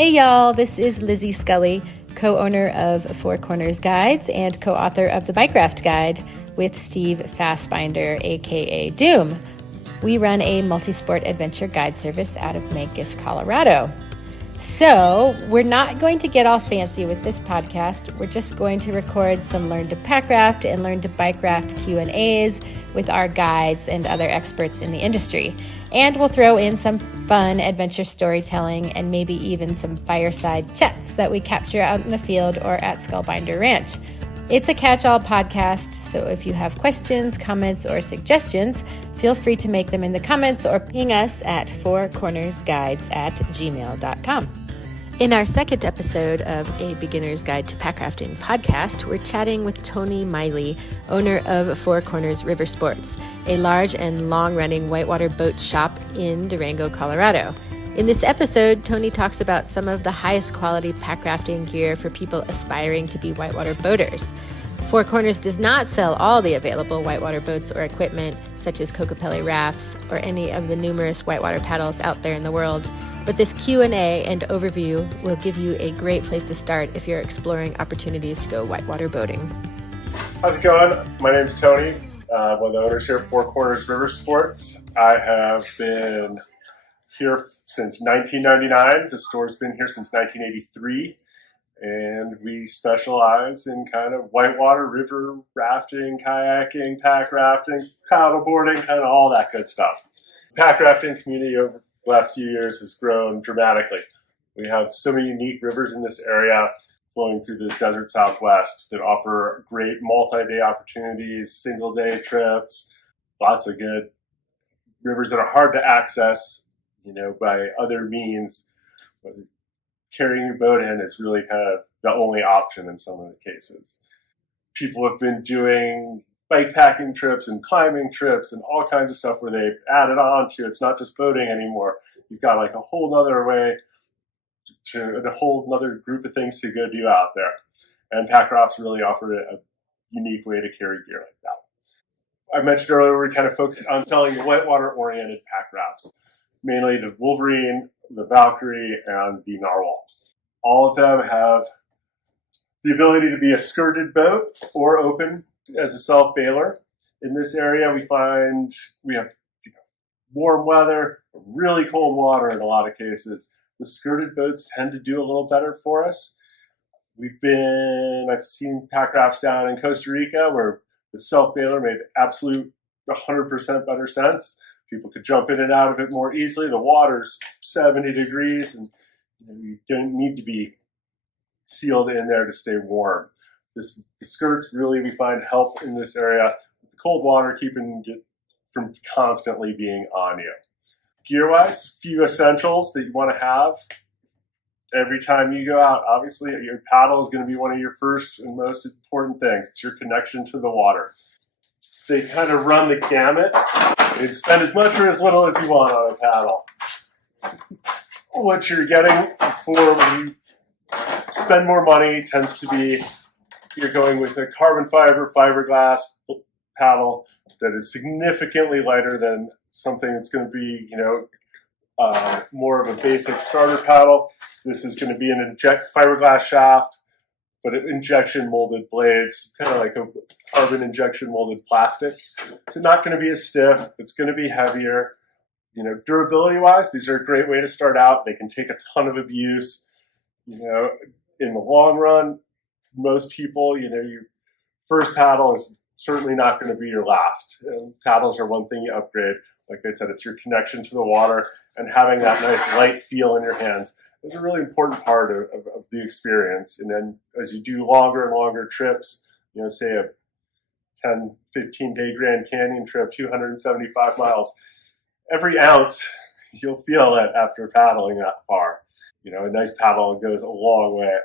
Hey y'all, this is Lizzie Scully, co-owner of Four Corners Guides and co-author of the Bikeraft Guide with Steve Fassbinder, aka Doom. We run a multi-sport adventure guide service out of Memphis, Colorado. So we're not going to get all fancy with this podcast. We're just going to record some Learn to Packraft and Learn to Bikeraft Q&As with our guides and other experts in the industry. And we'll throw in some fun adventure storytelling and maybe even some fireside chats that we capture out in the field or at Skullbinder Ranch. It's a catch-all podcast, so if you have questions, comments, or suggestions, feel free to make them in the comments or ping us at fourcornersguides@gmail.com. In our second episode of A Beginner's Guide to Packrafting podcast, we're chatting with Tony Miely, owner of Four Corners Riversports, a large and long-running whitewater boat shop in Durango, Colorado. In this episode, Tony talks about some of the highest quality packrafting gear for people aspiring to be whitewater boaters. Four Corners does not sell all the available whitewater boats or equipment, such as Kokopelli rafts or any of the numerous whitewater paddles out there in the world. But this Q&A and overview will give you a great place to start if you're exploring opportunities to go whitewater boating. How's it going? My name's Tony. I'm one of the owners here at Four Corners Riversports. I have been here since 1999. The store's been here since 1983. And we specialize in kind of whitewater, river rafting, kayaking, pack rafting, paddleboarding, kind of all that good stuff. The pack rafting community over the last few years has grown dramatically. We have so many unique rivers in this area flowing through the desert Southwest that offer great multi-day opportunities, single-day trips, lots of good rivers that are hard to access, by other means. Carrying your boat in is really kind of the only option in some of the cases. People have been doing bike packing trips and climbing trips and all kinds of stuff where they've added on to it's not just boating anymore. You've got like a whole nother way to a whole nother group of things to go do out there. And Packrafts really offered a unique way to carry gear like that. I mentioned earlier we kind of focused on selling the whitewater oriented Packrafts, mainly the Wolverine, the Valkyrie, and the Narwhal. All of them have the ability to be a skirted boat or open as a self-bailer. In this area, we find we have warm weather, really cold water in a lot of cases. The skirted boats tend to do a little better for us. I've seen Packrafts down in Costa Rica where the self-bailer made absolute 100% better sense. People could jump in and out of it more easily. The water's 70 degrees and you don't need to be sealed in there to stay warm. The skirts really, we find, help in this area with the cold water, keeping it from constantly being on you. Gear-wise, few essentials that you want to have every time you go out. Obviously, your paddle is going to be one of your first and most important things. It's your connection to the water. They kind of run the gamut. You can spend as much or as little as you want on a paddle. What you're getting for when you spend more money tends to be you're going with a carbon fiber, fiberglass paddle that is significantly lighter than something that's going to be, more of a basic starter paddle. This is going to be an fiberglass shaft, but injection molded blades, kind of like a carbon injection molded plastic. So not going to be as stiff. It's going to be heavier. Durability wise, these are a great way to start out. They can take a ton of abuse. In the long run, most people, your first paddle is certainly not going to be your last. Paddles are one thing you upgrade. Like I said, it's your connection to the water and having that nice light feel in your hands. It's a really important part of the experience. And then as you do longer and longer trips, say a 10, 15-day Grand Canyon trip, 275 miles, every ounce you'll feel it after paddling that far. A nice paddle goes a long way.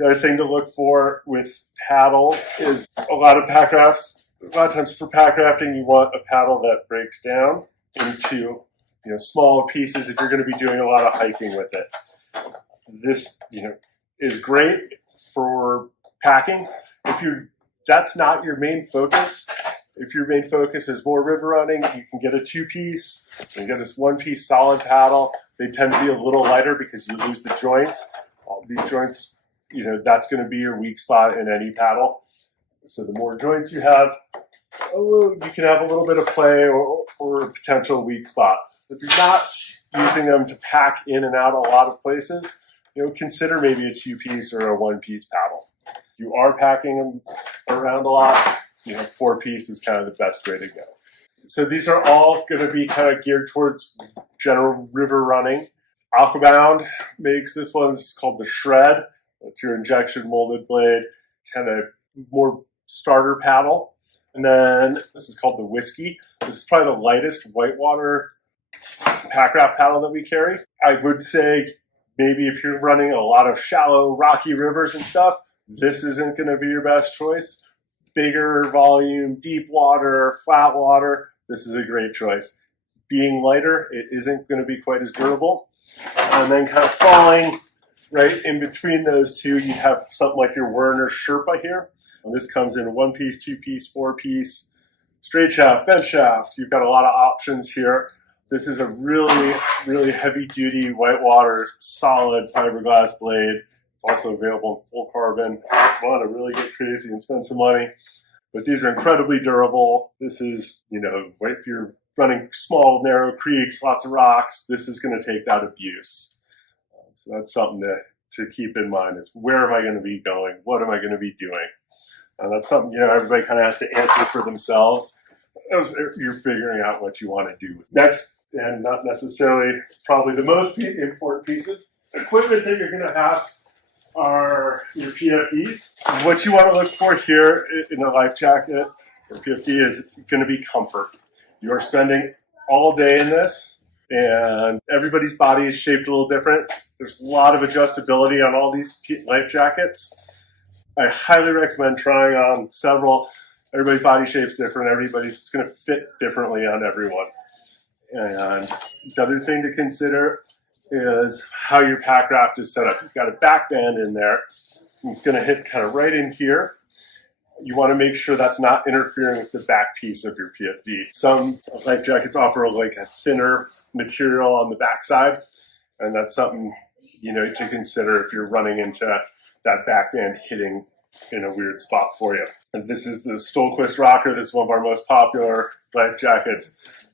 The other thing to look for with paddles is a lot of times for packrafting, you want a paddle that breaks down into smaller pieces if you're going to be doing a lot of hiking with it. This is great for packing. If that's not your main focus, If your main focus is more river running, you can get a 2-piece and get this 1-piece solid paddle. They tend to be a little lighter because you lose the joints. All these joints, that's going to be your weak spot in any paddle. So the more joints you have, you can have a little bit of play or a potential weak spot. If you're not using them to pack in and out a lot of places, consider maybe a 2-piece or a 1-piece paddle. If you are packing them around a lot, 4-piece is kind of the best way to go. So these are all going to be kind of geared towards general river running. Aquabound makes this one. This is called the Shred. It's your injection molded blade, kind of more starter paddle. And then this is called the Whiskey. This is probably the lightest whitewater Packraft paddle that we carry. I would say maybe if you're running a lot of shallow, rocky rivers and stuff, this isn't going to be your best choice. Bigger volume, deep water, flat water, this is a great choice. Being lighter, it isn't going to be quite as durable. And then kind of falling right in between those two, you have something like your Werner Sherpa here. And this comes in 1-piece, 2-piece, 4-piece, straight shaft, bent shaft. You've got a lot of options here. This is a really, really heavy-duty whitewater, solid fiberglass blade. It's also available in full carbon. If you want to really get crazy and spend some money. But these are incredibly durable. This is, if you're running small, narrow creeks, lots of rocks, this is going to take that abuse. So that's something to keep in mind is where am I going to be going? What am I going to be doing? And that's something, everybody kind of has to answer for themselves as you're figuring out what you want to do. Next, and not necessarily probably the most important piece of equipment that you're going to have are your PFDs. What you want to look for here in a life jacket or PFD is going to be comfort. You are spending all day in this, and everybody's body is shaped a little different. There's a lot of adjustability on all these life jackets. I highly recommend trying on several. Everybody's body shape's different. It's going to fit differently on everyone. And the other thing to consider is how your pack raft is set up. You've got a back band in there. It's going to hit kind of right in here. You want to make sure that's not interfering with the back piece of your PFD. Some life jackets offer like a thinner material on the backside, and that's something to consider if you're running into that back band hitting in a weird spot for you. And this is the Stolquist Rocker. This is one of our most popular life jackets.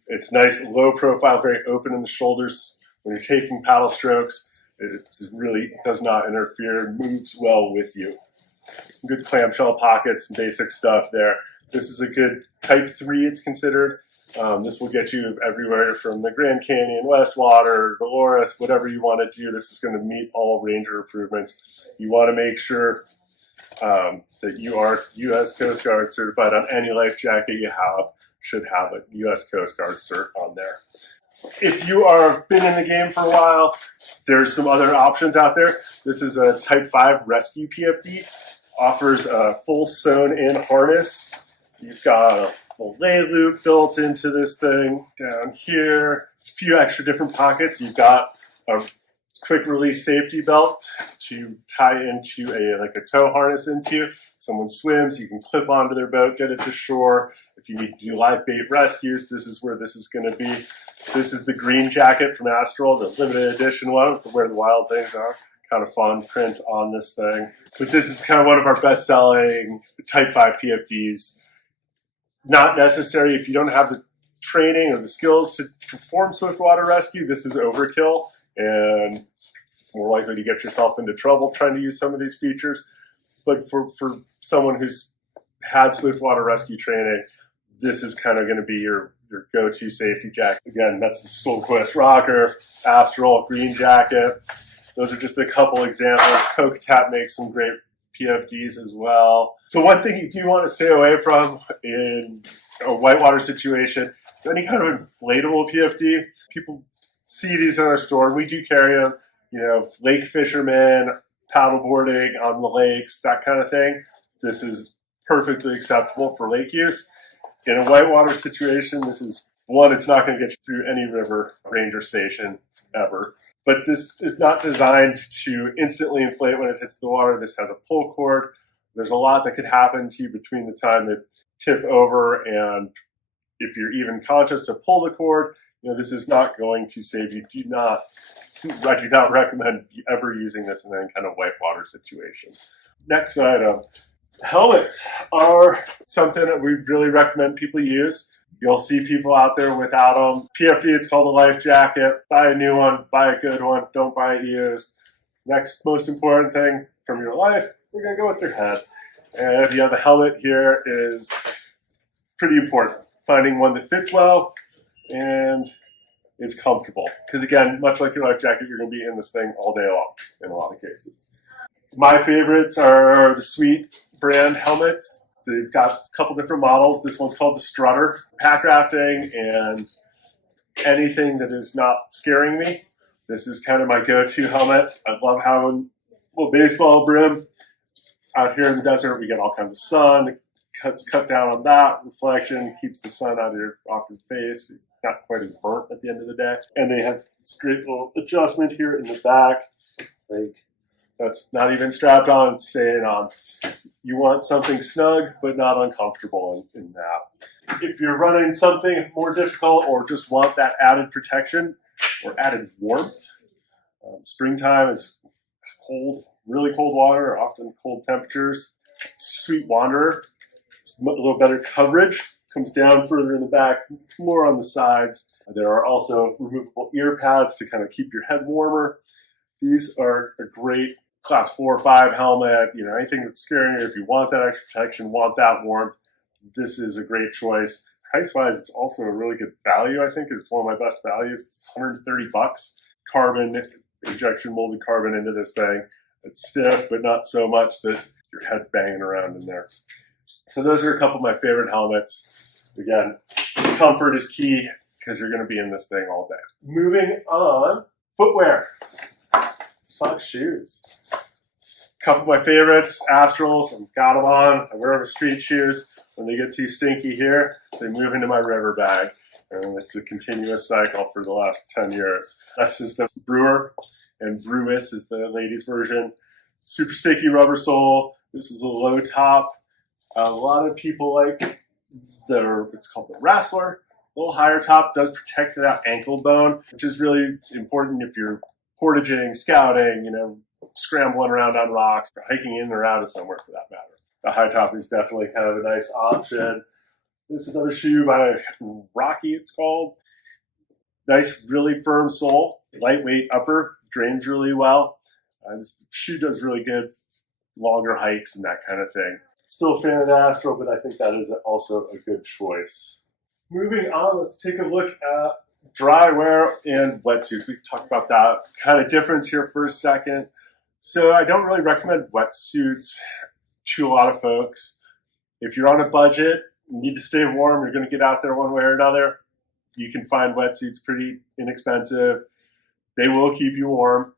It's nice, low profile, very open in the shoulders. When you're taking paddle strokes, it really does not interfere, moves well with you. Good clamshell pockets, basic stuff there. This is a good Type 3, it's considered. This will get you everywhere from the Grand Canyon, Westwater, Dolores, whatever you want to do. This is going to meet all Ranger improvements. You want to make sure that you are U.S. Coast Guard certified on any life jacket you have. Should have a U.S. Coast Guard cert on there. If you are been in the game for a while, there's some other options out there. This is a Type 5 Rescue PFD. Offers a full sewn-in harness. You've got a lay loop built into this thing down here. A few extra different pockets. You've got a quick release safety belt to tie into a tow harness into. Someone swims, you can clip onto their boat, get it to shore. If you need to do live bait rescues, this is where this is going to be. This is the green jacket from Astral, the limited edition one, where the wild things are. Kind of fun print on this thing. But this is kind of one of our best-selling Type 5 PFDs. Not necessary if you don't have the training or the skills to perform swiftwater rescue. This is overkill and more likely to get yourself into trouble trying to use some of these features. But for someone who's had swiftwater rescue training, this is kind of going to be your go-to safety jacket. Again, that's the Stolquist Rocker, Astral, green jacket. Those are just a couple examples. Coke Tap makes some great PFDs as well. So one thing you do want to stay away from in a whitewater situation is any kind of inflatable PFD. People see these in our store. We do carry them. Lake fishermen, paddleboarding on the lakes, that kind of thing. This is perfectly acceptable for lake use. In a whitewater situation, this is one, it's not going to get you through any river ranger station ever. But this is not designed to instantly inflate when it hits the water. This has a pull cord. There's a lot that could happen to you between the time that tip over, and if you're even conscious to pull the cord, this is not going to save you. I do not recommend ever using this in any kind of whitewater situation. Next item, helmets are something that we really recommend people use. You'll see people out there without them. PFD, it's called a life jacket. Buy a new one, buy a good one, don't buy it used. Next most important thing from your life, we're going to go with your head. And the helmet here is pretty important. Finding one that fits well and is comfortable. Because again, much like your life jacket, you're going to be in this thing all day long in a lot of cases. My favorites are the Sweet brand helmets. They've got a couple different models. This one's called the Strutter. Packrafting and anything that is not scaring me, this is kind of my go-to helmet. I love having a little baseball brim. Out here in the desert, we get all kinds of sun. Cut down on that reflection, keeps the sun off your face. Not quite as burnt at the end of the day. And they have this great little adjustment here in the back. That's not even strapped on, it's staying on. You want something snug, but not uncomfortable in that. If you're running something more difficult or just want that added protection or added warmth, springtime is cold, really cold water, often cold temperatures. Sweet Wanderer, it's a little better coverage, comes down further in the back, more on the sides. There are also removable ear pads to kind of keep your head warmer. These are a great class 4 or 5 helmet, anything that's scaring you. If you want that extra protection, want that warmth, this is a great choice. Price-wise, it's also a really good value. I think it's one of my best values. It's $130. Carbon, injection molded carbon into this thing. It's stiff, but not so much that your head's banging around in there. So those are a couple of my favorite helmets. Again, comfort is key because you're going to be in this thing all day. Moving on, footwear. Let's talk shoes. A couple of my favorites, Astrals. I've got them on. I wear them as street shoes. When they get too stinky here, they move into my river bag. And it's a continuous cycle for the last 10 years. This is the Brewer, and Brewis is the ladies' version. Super sticky rubber sole. This is a low top. A lot of people like it's called the Wrestler. A little higher top does protect that ankle bone, which is really important if you're portaging, scouting, scrambling around on rocks, or hiking in or out of somewhere for that matter. The high top is definitely kind of a nice option. This is another shoe by Rocky, it's called. Nice, really firm sole, lightweight upper, drains really well. This shoe does really good longer hikes and that kind of thing. Still a fan of the Astro, but I think that is also a good choice. Moving on, let's take a look at dry wear and wetsuits. We talked about that kind of difference here for a second. So I don't really recommend wetsuits to a lot of folks. If you're on a budget, you need to stay warm, you're going to get out there one way or another, you can find wetsuits pretty inexpensive. They will keep you warm.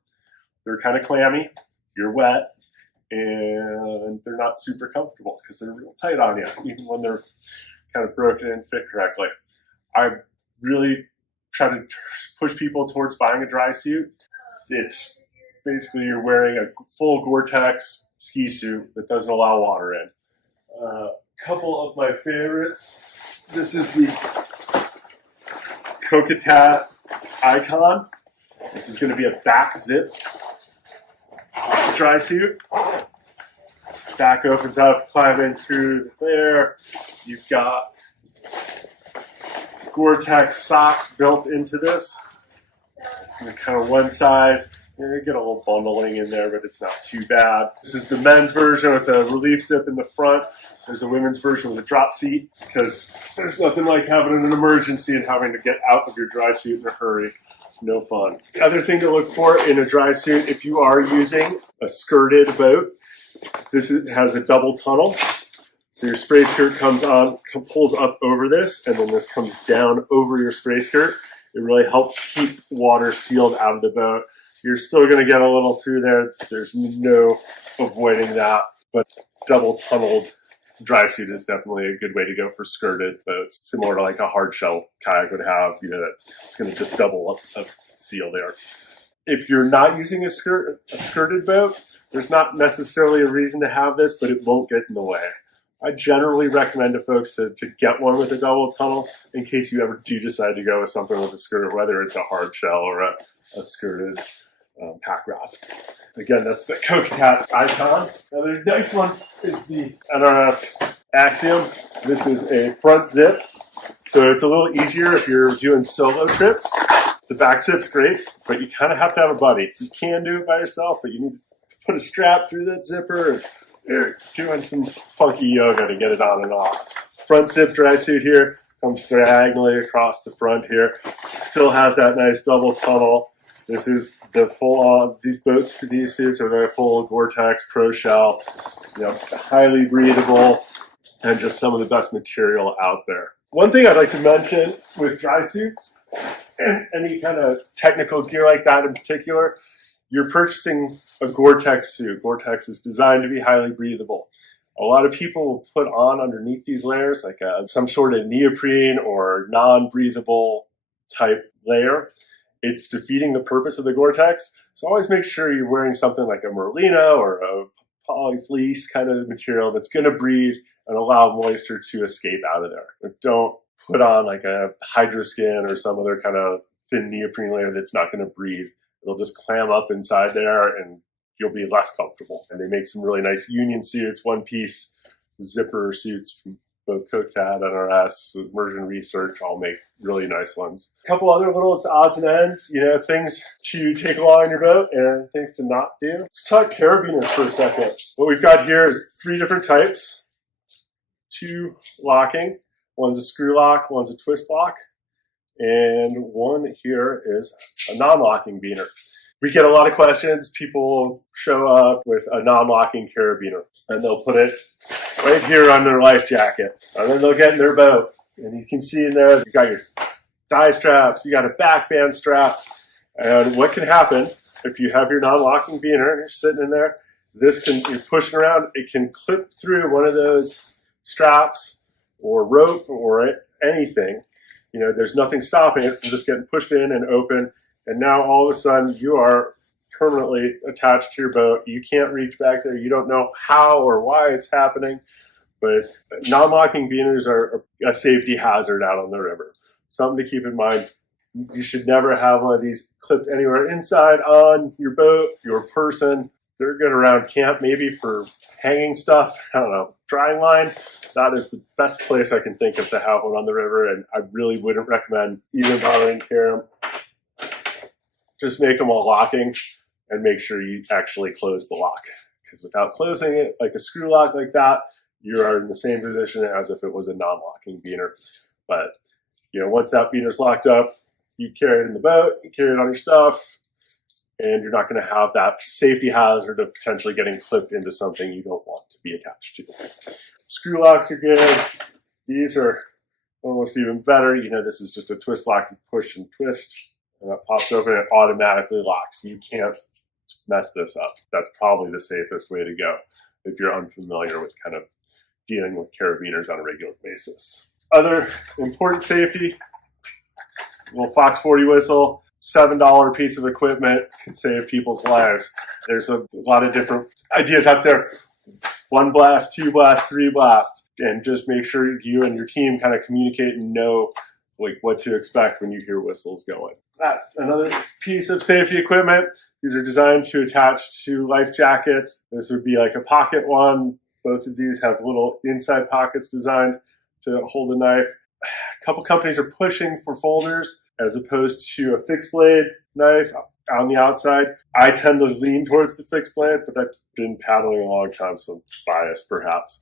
They're kind of clammy. You're wet. And they're not super comfortable because they're real tight on you, even when they're kind of broken and fit correctly. I really try to push people towards buying a dry suit. It's basically you're wearing a full Gore-Tex ski suit that doesn't allow water in. A couple of my favorites. This is the Kokatat Icon. This is going to be a back zip dry suit. Back opens up, climbing through there. You've got Gore-Tex socks built into this. And kind of one size. You get a little bundling in there, but it's not too bad. This is the men's version with a relief zip in the front. There's a women's version with a drop seat because there's nothing like having an emergency and having to get out of your dry suit in a hurry. No fun. The other thing to look for in a dry suit, if you are using a skirted boat, has a double tunnel. So your spray skirt comes on, pulls up over this, and then this comes down over your spray skirt. It really helps keep water sealed out of the boat. You're still going to get a little through there. There's no avoiding that, but double tunneled dry suit is definitely a good way to go for skirted boats, similar to like a hard shell kayak would have. That it's going to just double up seal there. If you're not using a skirted boat, there's not necessarily a reason to have this, but it won't get in the way. I generally recommend to folks to get one with a double tunnel in case you ever do decide to go with something with a skirt, whether it's a hard shell or a skirted pack raft. Again, that's the Coconut icon. Another nice one is the NRS Axiom. This is a front zip, so it's a little easier if you're doing solo trips. The back zip's great, but you kind of have to have a buddy. You can do it by yourself, but you need to put a strap through that zipper. And you're doing some funky yoga to get it on and off. Front zip dry suit here comes diagonally across the front here. Still has that nice double tunnel. This is the full, these suits are the full Gore-Tex Pro Shell, highly breathable, and just some of the best material out there. One thing I'd like to mention with dry suits and any kind of technical gear like that in particular, you're purchasing a Gore-Tex suit. Gore-Tex is designed to be highly breathable. A lot of people will put on underneath these layers like some sort of neoprene or non-breathable type layer. It's defeating the purpose of the Gore-Tex. So always make sure you're wearing something like a Merlino or a polyfleece kind of material that's going to breathe and allow moisture to escape out of there. But don't put on like a Hydroskin or some other kind of thin neoprene layer that's not going to breathe. It'll just clam up inside there and you'll be less comfortable. And they make some really nice union suits, one-piece zipper suits from both Coconut, NRS, Immersion Research, all make really nice ones. A couple other little odds and ends, things to take along in your boat and things to not do. Let's talk carabiners for a second. What we've got here is 3 different types. 2 locking. One's a screw lock, one's a twist lock. And one here is a non-locking beaner. We get a lot of questions. People show up with a non-locking carabiner and they'll put it right here on their life jacket. And then they'll get in their boat. And you can see in there, you got your thigh straps, you got a back band straps. And what can happen if you have your non-locking beaner and you're sitting in there, you're pushing around, it can clip through one of those straps or rope or anything. There's nothing stopping it from just getting pushed in and open. And now all of a sudden you are permanently attached to your boat. You can't reach back there. You don't know how or why it's happening. But non-locking beaners are a safety hazard out on the river. Something to keep in mind. You should never have one of these clipped anywhere inside on your boat, your person. They're good around camp, maybe for hanging stuff. I don't know, drying line. That is the best place I can think of to have one on the river, and I really wouldn't recommend even bothering to carry them. Just make them all locking and make sure you actually close the lock. Because without closing it, like a screw lock like that, you are in the same position as if it was a non-locking beaner. But, once that beaner's locked up, you carry it in the boat, you carry it on your stuff, and you're not going to have that safety hazard of potentially getting clipped into something you don't want to be attached to. Screw locks are good. These are almost even better. This is just a twist lock. You push and twist, and that pops open and it automatically locks. You can't mess this up. That's probably the safest way to go if you're unfamiliar with kind of dealing with carabiners on a regular basis. Other important safety, little Fox 40 whistle, $7 piece of equipment can save people's lives. There's a lot of different ideas out there. 1 blast, 2 blast, 3 blast, and just make sure you and your team kind of communicate and know what to expect when you hear whistles going. That's another piece of safety equipment. These are designed to attach to life jackets. This would be like a pocket one. Both of these have little inside pockets designed to hold the knife. A couple companies are pushing for folders as opposed to a fixed blade knife on the outside. I tend to lean towards the fixed blade, but I've been paddling a long time, so I'm biased perhaps.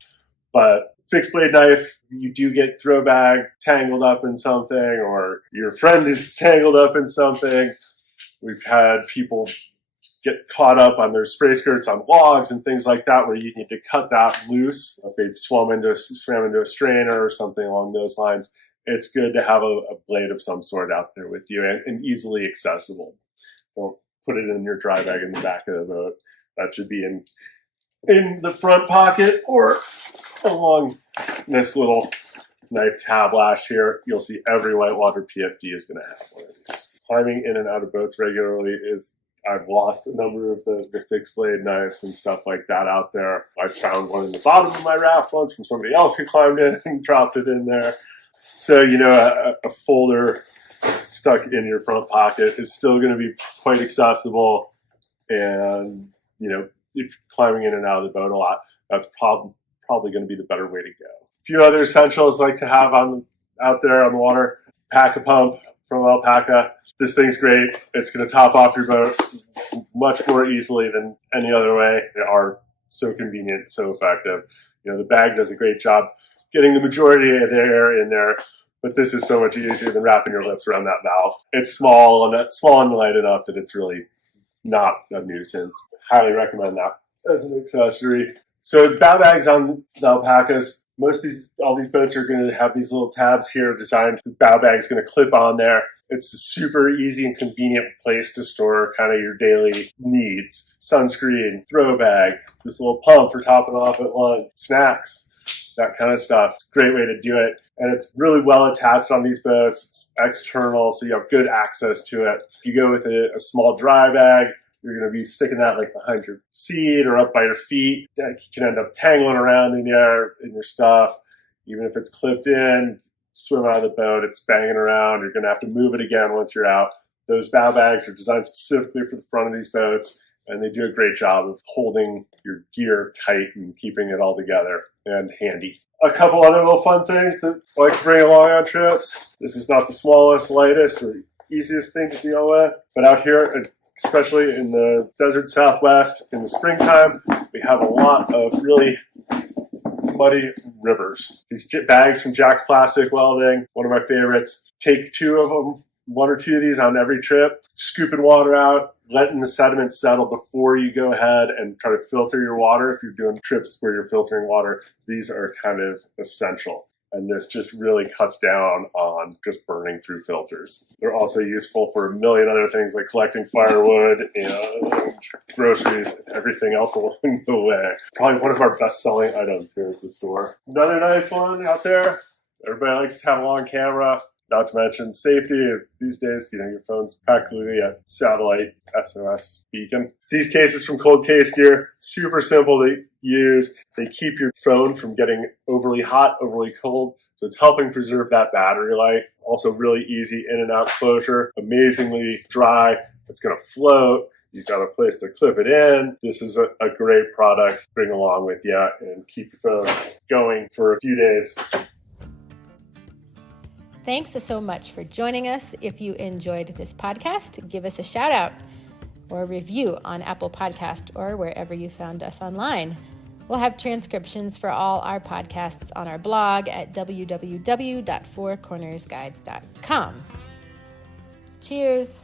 But fixed blade knife, you do get throw bag tangled up in something, or your friend is tangled up in something. We've had people get caught up on their spray skirts on logs and things like that, where you need to cut that loose. If they've swam into a strainer or something along those lines, it's good to have a blade of some sort out there with you and easily accessible. Don't put it in your dry bag in the back of the boat. That should be in the front pocket or along this little knife tab lash here. You'll see every Whitewater PFD is going to have one of these. Climbing in and out of boats regularly is I've lost a number of the fixed blade knives and stuff like that out there. I found one in the bottom of my raft once from somebody else who climbed in and dropped it in there. So, a folder stuck in your front pocket is still going to be quite accessible. And, if you're climbing in and out of the boat a lot, that's probably going to be the better way to go. A few other essentials like to have out there on the water. Pack-a-pump from Alpaca. This thing's great. It's going to top off your boat much more easily than any other way. They are so convenient, so effective. The bag does a great job getting the majority of the air in there, but this is so much easier than wrapping your lips around that valve. It's small and light enough that it's really not a nuisance. Highly recommend that as an accessory. So bow bags on the Alpacas. All these boats are going to have these little tabs here designed. The bow bag's going to clip on there. It's a super easy and convenient place to store kind of your daily needs. Sunscreen, throw bag, this little pump for topping off at lunch, snacks, that kind of stuff. It's a great way to do it. And it's really well attached on these boats. It's external, so you have good access to it. If you go with a small dry bag, you're going to be sticking that like behind your seat or up by your feet. You can end up tangling around in your stuff. Even if it's clipped in, swim out of the boat, it's banging around. You're going to have to move it again once you're out. Those bow bags are designed specifically for the front of these boats, and they do a great job of holding your gear tight and keeping it all together and handy. A couple other little fun things that I like to bring along on trips. This is not the smallest, lightest, or easiest thing to deal with, but out here, especially in the desert Southwest in the springtime, we have a lot of really muddy rivers. These bags from Jack's Plastic Welding, one of my favorites. Take one or two of these on every trip, scooping water out, letting the sediment settle before you go ahead and try to filter your water. If you're doing trips where you're filtering water, these are kind of essential. And this just really cuts down on just burning through filters. They're also useful for a million other things like collecting firewood and groceries and everything else along the way. Probably one of our best-selling items here at the store. Another nice one out there. Everybody likes to have a long camera. Not to mention safety. These days, your phone's practically a satellite SOS beacon. These cases from Cold Case Gear, super simple to use. They keep your phone from getting overly hot, overly cold. So it's helping preserve that battery life. Also really easy in and out closure. Amazingly dry. It's going to float. You've got a place to clip it in. This is a great product to bring along with you and keep your phone going for a few days. Thanks so much for joining us. If you enjoyed this podcast, give us a shout out or a review on Apple Podcast or wherever you found us online. We'll have transcriptions for all our podcasts on our blog at www.fourcornersguides.com. Cheers.